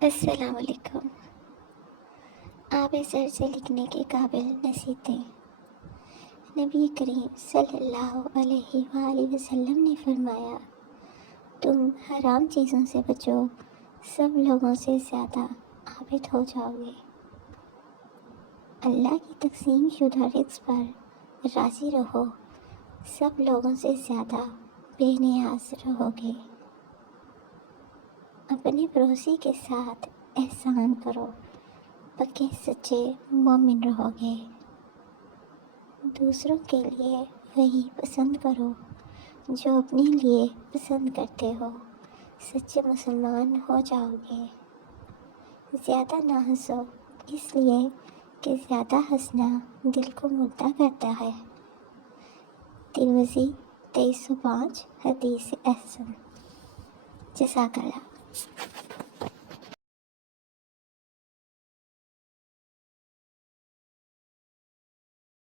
السلام علیکم۔ آب سر سے لکھنے کے قابل نصیحتیں۔ نبی کریم صلی اللہ علیہ وآلہ وسلم نے فرمایا، تم حرام چیزوں سے بچو، سب لوگوں سے زیادہ عابد ہو جاؤ گے۔ اللہ کی تقسیم شدہ رزق پر راضی رہو، سب لوگوں سے زیادہ بے نیاز رہو گے۔ اپنے پڑوسی کے ساتھ احسان کرو، پکے سچے مومن رہو گے۔ دوسروں کے لیے وہی پسند کرو جو اپنے لیے پسند کرتے ہو، سچے مسلمان ہو جاؤ گے۔ زیادہ نہ ہنسو، اس لیے کہ زیادہ ہنسنا دل کو مردہ کرتا ہے۔ ترمذی 2305 حدیث احسن۔ جزاک اللہ۔